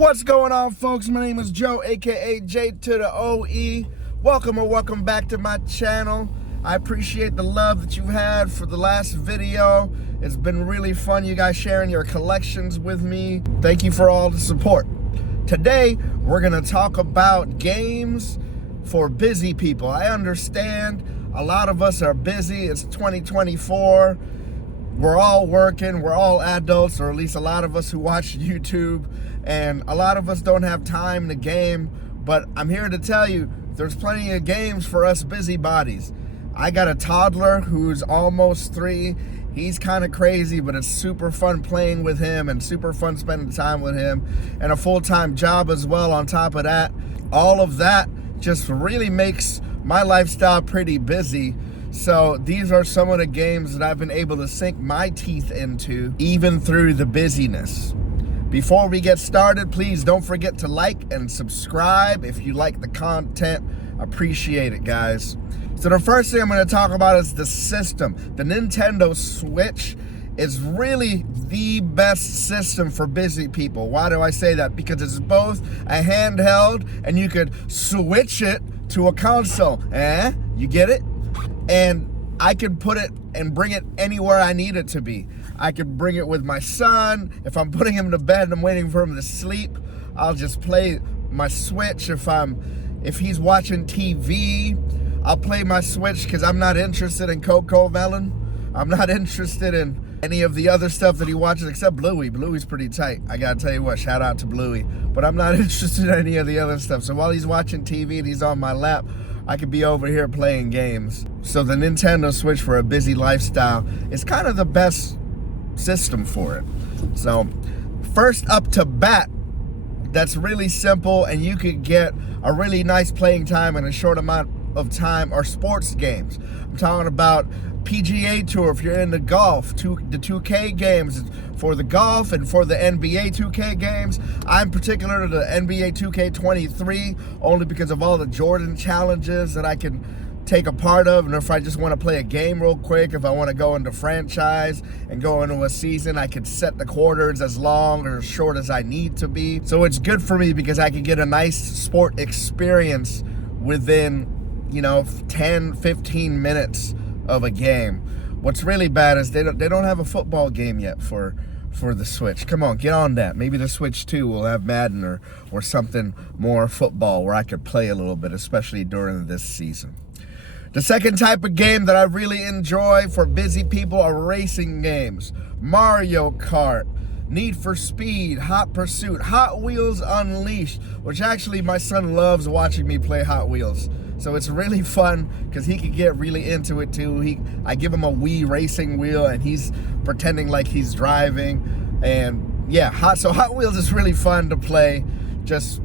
What's going on, folks? My name is Joe, aka J to the OE. Welcome back to my channel. I appreciate the love that you've had for the last video. It's been really fun, you guys sharing your collections with me. Thank you for all the support. Today, we're gonna talk about games for busy people. I understand a lot of us are busy. It's 2024. We're all working, we're all adults, or at least a lot of us who watch YouTube, and a lot of us don't have time to game, but I'm here to tell you, there's plenty of games for us busybodies. I got a toddler who's almost 3. He's kind of crazy, but it's super fun playing with him and super fun spending time with him, and a full-time job as well on top of that. All of that just really makes my lifestyle pretty busy. So these are some of the games that I've been able to sink my teeth into, even through the busyness. Before we get started, please don't forget to like and subscribe if you like the content. Appreciate it, guys. So the first thing I'm going to talk about is the system. The Nintendo Switch is really the best system for busy people. Why do I say that? Because it's both a handheld and you could switch it to a console. You get it? And I can put it and bring it anywhere I need it to be. I can bring it with my son. If I'm putting him to bed and I'm waiting for him to sleep, I'll just play my Switch. If he's watching TV, I'll play my Switch because I'm not interested in Coco Melon. I'm not interested in any of the other stuff that he watches except Bluey. Bluey's pretty tight. I gotta tell you what, shout out to Bluey. But I'm not interested in any of the other stuff. So while he's watching TV and he's on my lap, I could be over here playing games. So the Nintendo Switch for a busy lifestyle is kind of the best system for it. So first up to bat, that's really simple and you could get a really nice playing time in a short amount of time, are sports games. I'm talking about PGA Tour if you're into golf, the 2K games for the golf and for the NBA 2K games. I'm particular to the NBA 2K23 only because of all the Jordan challenges that I can take a part of, and if I just want to play a game real quick, if I want to go into franchise and go into a season, I can set the quarters as long or as short as I need to be. So it's good for me because I can get a nice sport experience within 10-15 minutes of a game. What's really bad is they don't have a football game yet for the Switch. Come on, get on that. Maybe the Switch 2 will have Madden or something more football where I could play a little bit, especially during this season. The second type of game that I really enjoy for busy people are racing games. Mario Kart, Need for Speed, Hot Pursuit, Hot Wheels Unleashed, which actually my son loves watching me play Hot Wheels. So it's really fun because he can get really into it too. I give him a Wii racing wheel and he's pretending like he's driving. And yeah, Hot Wheels is really fun to play just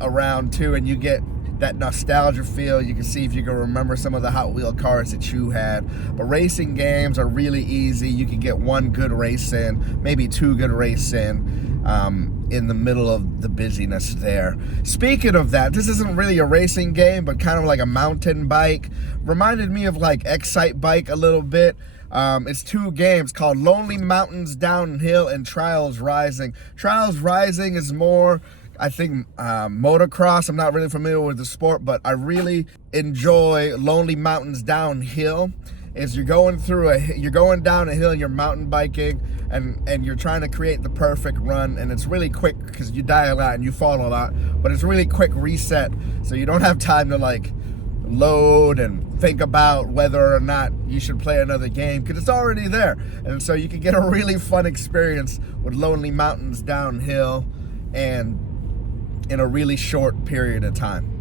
around too, and you get that nostalgia feel. You can see if you can remember some of the Hot Wheel cars that you had. But racing games are really easy. You can get one good race in, maybe 2 good races in the middle of the busyness there. Speaking of that, this isn't really a racing game, but kind of like a mountain bike. Reminded me of like Excite Bike a little bit. It's 2 games called Lonely Mountains Downhill and Trials Rising. Trials Rising is more, I think, motocross. I'm not really familiar with the sport, but I really enjoy Lonely Mountains Downhill. Is you're going down a hill and you're mountain biking and you're trying to create the perfect run, and it's really quick because you die a lot and you fall a lot, but it's really quick reset, so you don't have time to like load and think about whether or not you should play another game because it's already there. And so you can get a really fun experience with Lonely Mountains Downhill and in a really short period of time.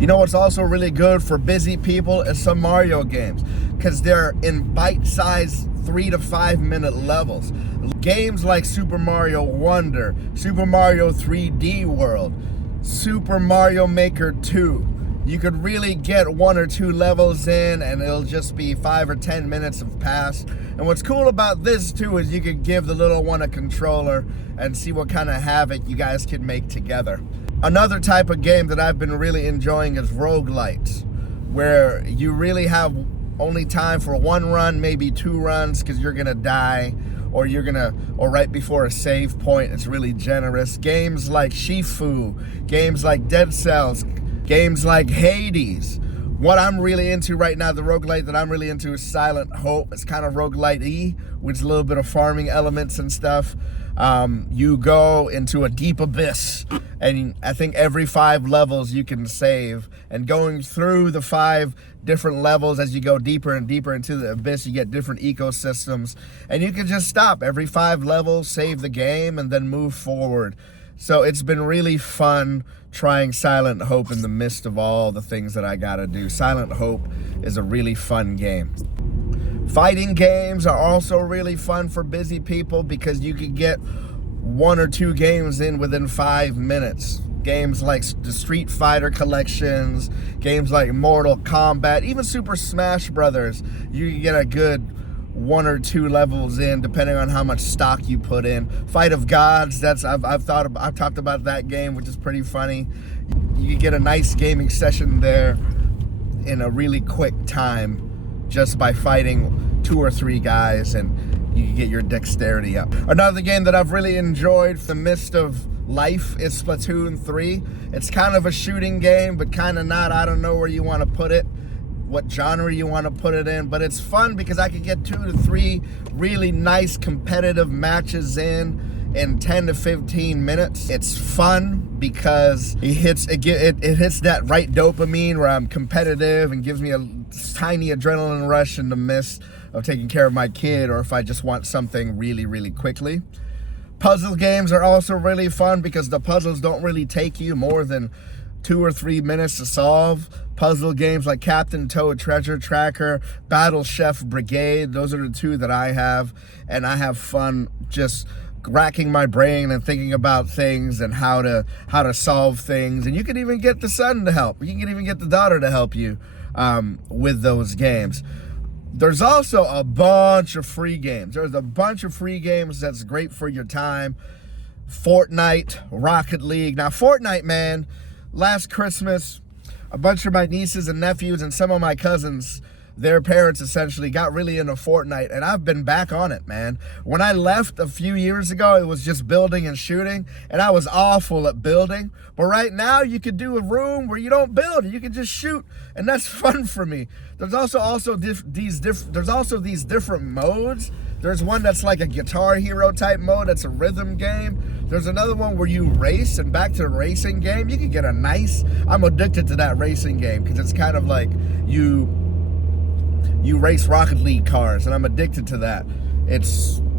You know what's also really good for busy people is some Mario games because they're in bite-sized 3 to 5 minute levels. Games like Super Mario Wonder, Super Mario 3D World, Super Mario Maker 2. You could really get 1 or 2 levels in and it'll just be 5 or 10 minutes have passed. And what's cool about this too is you could give the little one a controller and see what kind of havoc you guys can make together. Another type of game that I've been really enjoying is roguelikes, where you really have only time for 1 run, maybe 2 runs because you're gonna die, or right before a save point. It's really generous. Games like Shifu, games like Dead Cells, games like Hades. What I'm really into right now, the roguelite that I'm really into, is Silent Hope. It's kind of roguelite-y, with a little bit of farming elements and stuff. You go into a deep abyss, and I think every 5 levels you can save. And going through the 5 different levels, as you go deeper and deeper into the abyss, you get different ecosystems. And you can just stop every 5 levels, save the game, and then move forward. So it's been really fun trying Silent Hope in the midst of all the things that I gotta do. Silent Hope is a really fun game. Fighting games are also really fun for busy people because you can get 1 or 2 games in within 5 minutes. Games like the Street Fighter collections, games like Mortal Kombat, even Super Smash Brothers, you can get a good 1 or 2 levels in, depending on how much stock you put in. Fight of Gods, I've talked about that game, which is pretty funny. You can get a nice gaming session there in a really quick time just by fighting 2 or 3 guys, and you can get your dexterity up. Another game that I've really enjoyed in the midst of life is Splatoon 3. It's kind of a shooting game, but kind of not. I don't know where you want to put it, what genre you want to put it in, but it's fun because I could get 2 to 3 really nice competitive matches in 10 to 15 minutes. It's fun because it hits that right dopamine where I'm competitive and gives me a tiny adrenaline rush in the midst of taking care of my kid, or if I just want something really, really quickly. Puzzle games are also really fun because the puzzles don't really take you more than 2 or 3 minutes to solve. Puzzle games like Captain Toad Treasure Tracker, Battle Chef Brigade, those are the 2 that I have, and I have fun just racking my brain and thinking about things and how to solve things. And you can even get the son to help. You can even get the daughter to help you with those games. There's also a bunch of free games. There's a bunch of free games that's great for your time. Fortnite, Rocket League. Now, Fortnite, man, last Christmas, a bunch of my nieces and nephews and some of my cousins, their parents essentially got really into Fortnite, and I've been back on it, man. When I left a few years ago, it was just building and shooting, and I was awful at building. But right now, you could do a room where you don't build, you can just shoot, and that's fun for me. There's also these different modes. There's one that's like a Guitar Hero type mode, that's a rhythm game. There's another one where you race, and back to the racing game, you can get I'm addicted to that racing game because it's kind of like you race Rocket League cars, and I'm addicted to that.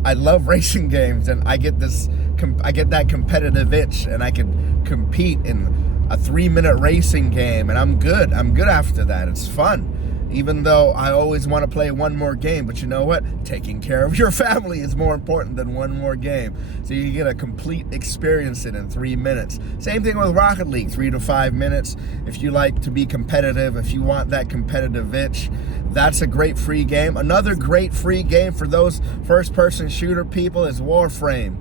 I love racing games, and I get that competitive itch, and I can compete in a 3-minute racing game, and I'm good after that. It's fun. Even though I always want to play one more game, but you know what? Taking care of your family is more important than one more game. So you get a complete experience in 3 minutes. Same thing with Rocket League, 3 to 5 minutes. If you like to be competitive, if you want that competitive itch, that's a great free game. Another great free game for those first-person shooter people is Warframe.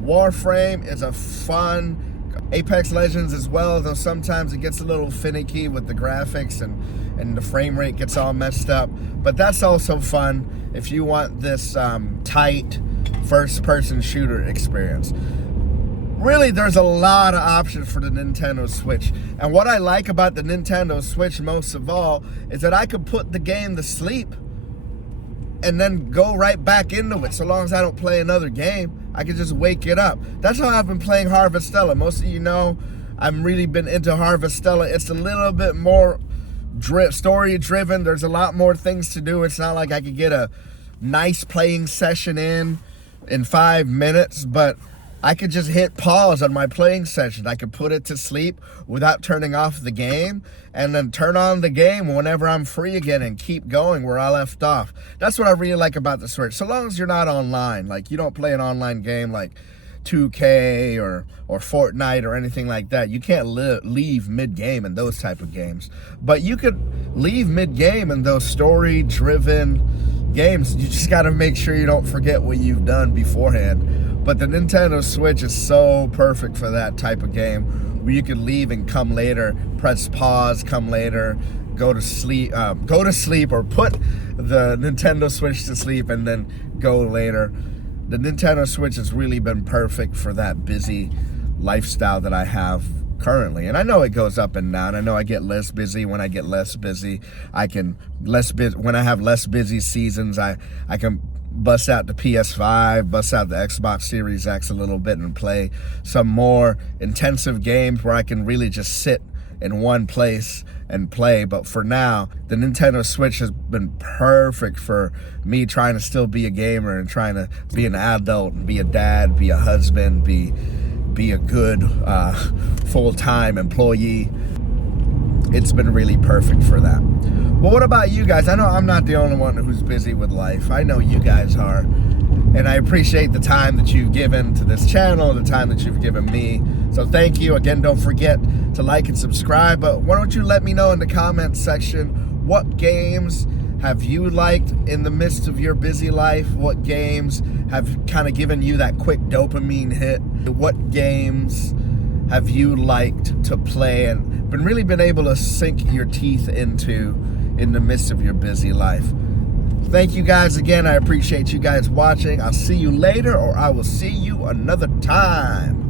Warframe is a fun Apex Legends as well, though sometimes it gets a little finicky with the graphics and the frame rate gets all messed up. But that's also fun if you want this tight first-person shooter experience. Really, there's a lot of options for the Nintendo Switch. And what I like about the Nintendo Switch most of all is that I could put the game to sleep and then go right back into it. So long as I don't play another game, I can just wake it up. That's how I've been playing Harvestella. Most of you know I've really been into Harvestella. It's a little bit more story driven. There's a lot more things to do. It's not like I could get a nice playing session in 5 minutes, but I could just hit pause on my playing session. I could put it to sleep without turning off the game, and then turn on the game whenever I'm free again and keep going where I left off. That's what I really like about the Switch. So long as you're not online, like you don't play an online game like 2K or Fortnite or anything like that. You can't leave mid-game in those type of games. But you could leave mid-game in those story-driven games. You just got to make sure you don't forget what you've done beforehand. But the Nintendo Switch is so perfect for that type of game where you could leave and come later, press pause, come later, go to sleep, or put the Nintendo Switch to sleep and then go later. the Nintendo Switch has really been perfect for that busy lifestyle that I have currently. And I know it goes up and down. I know I get less busy when I get less busy. When I have less busy seasons, I can bust out the PS5, bust out the Xbox Series X a little bit and play some more intensive games where I can really just sit in one place and play. But for now, the Nintendo Switch has been perfect for me trying to still be a gamer and trying to be an adult and be a dad, be a husband, be a good full-time employee. It's been really perfect for that. Well, what about you guys? I know I'm not the only one who's busy with life. I know you guys are. And I appreciate the time that you've given to this channel, the time that you've given me. So thank you. Again, don't forget to like and subscribe. But why don't you let me know in the comments section, what games have you liked in the midst of your busy life? What games have kind of given you that quick dopamine hit? What games have you liked to play and been able to sink your teeth into in the midst of your busy life? Thank you guys again. I appreciate you guys watching. I'll see you later, or I will see you another time.